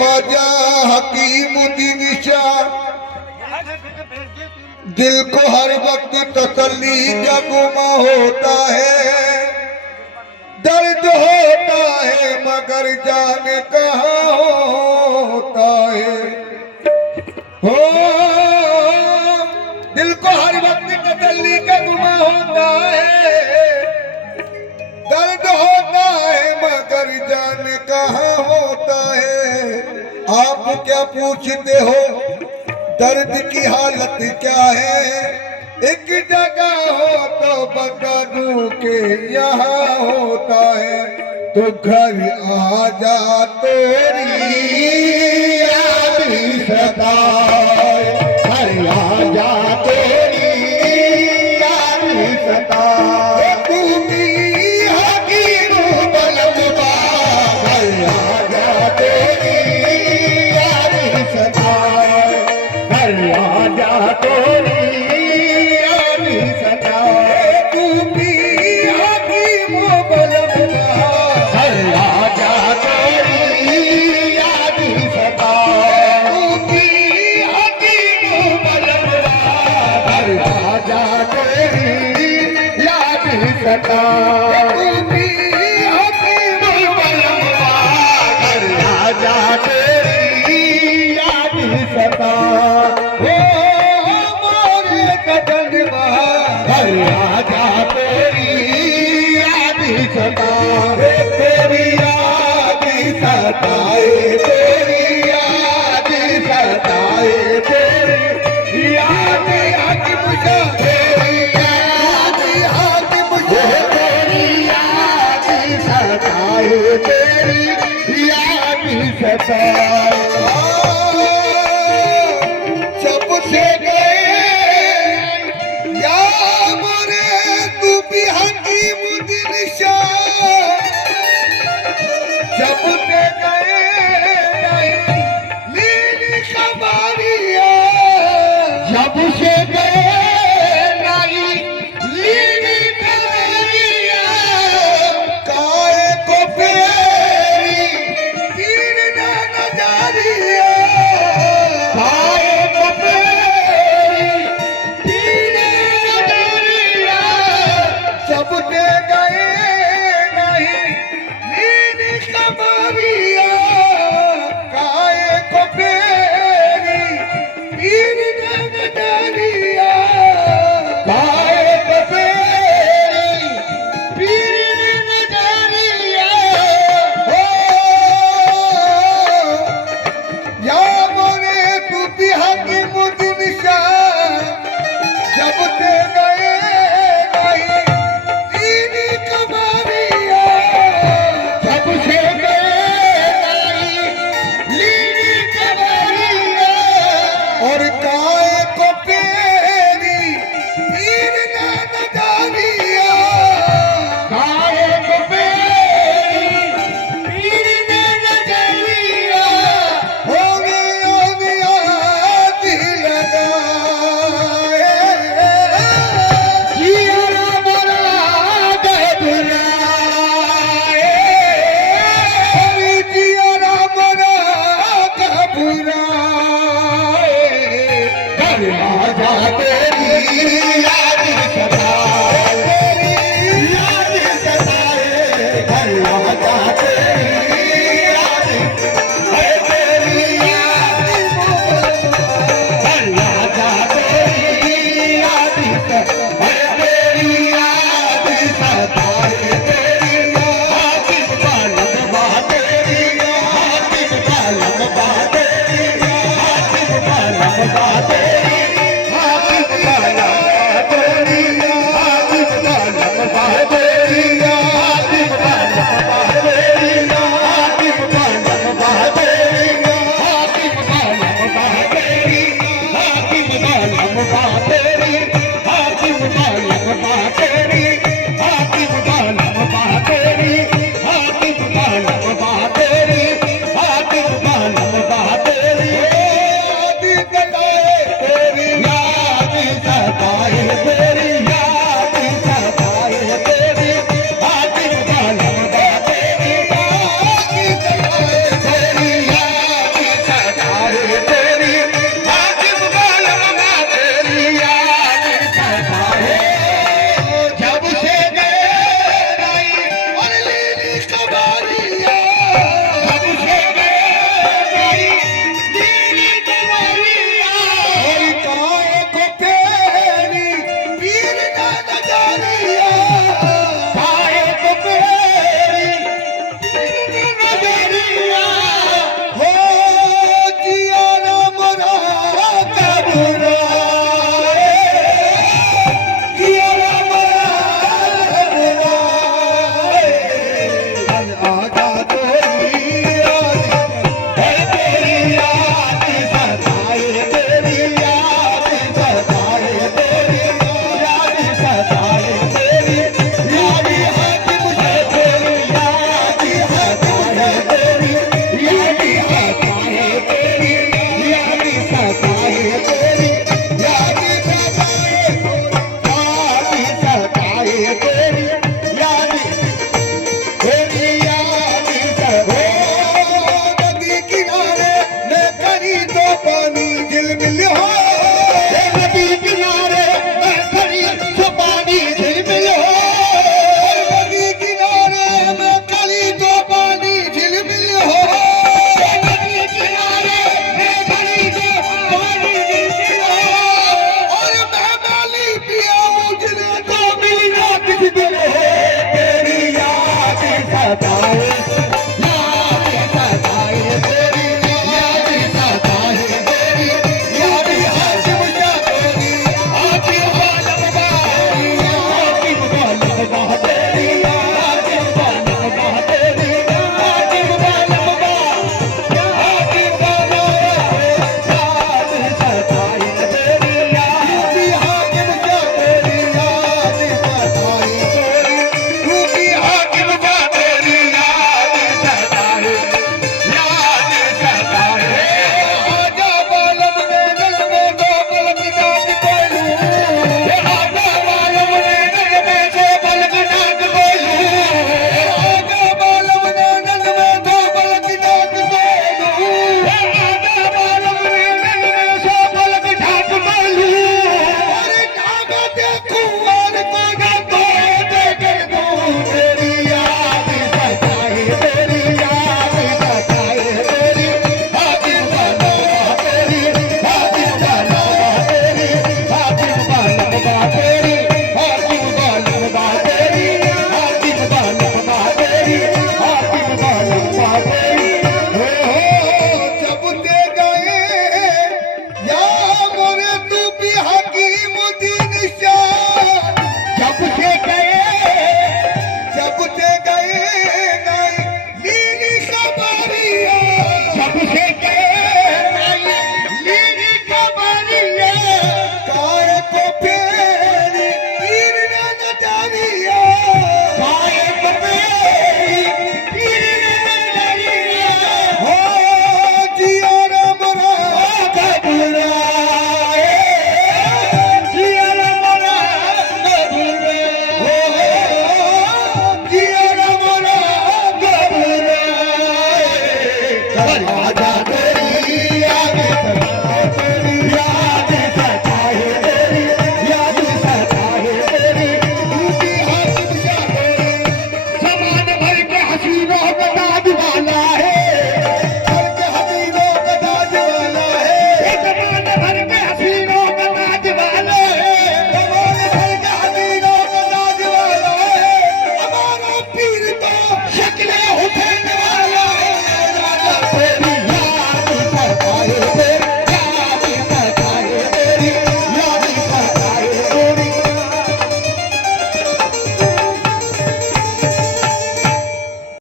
ख्वाजा हकीमुद्दीन शाह दिल को हर वक्त तसल्ली का गुमा होता है, दर्द होता है मगर जाने कहाँ होता है। हो दिल को हर वक्त तसल्ली का गुमा होता है, दर्द होता है मगर जाने कहाँ होता है। आप क्या पूछते हो दर्द की हालत क्या है, एक जगह हो तो बता दूं के यहाँ होता है। तो घर आ जा तेरी याद सताए, घर आ जा तेरी याद सताए, तू भी हकीम बलवा, घर आ जा तेरी याद सताए, घर आ जा तेरी याद सताए, तू भी हकीम बलवा, घर आ जा तेरी याद सताए, तू भी हकीम बलवा, घर आ जा तेरी याद सताए, तू भी हकीम बलवा, घर आ जा तेरी याद सताए। मोरे कदम घर आ जा तेरी याद सताए, तेरी याद सताए, तेरी याद सताए, तेरी याद आके मुझे, तेरी याद आके मुझे, तेरी याद सताए, तेरी याद सताए। जब से गए या मोरे तू भी हकीमुद्दीन शाह, जब से गए नहीं लीली खबरिया, जब से गए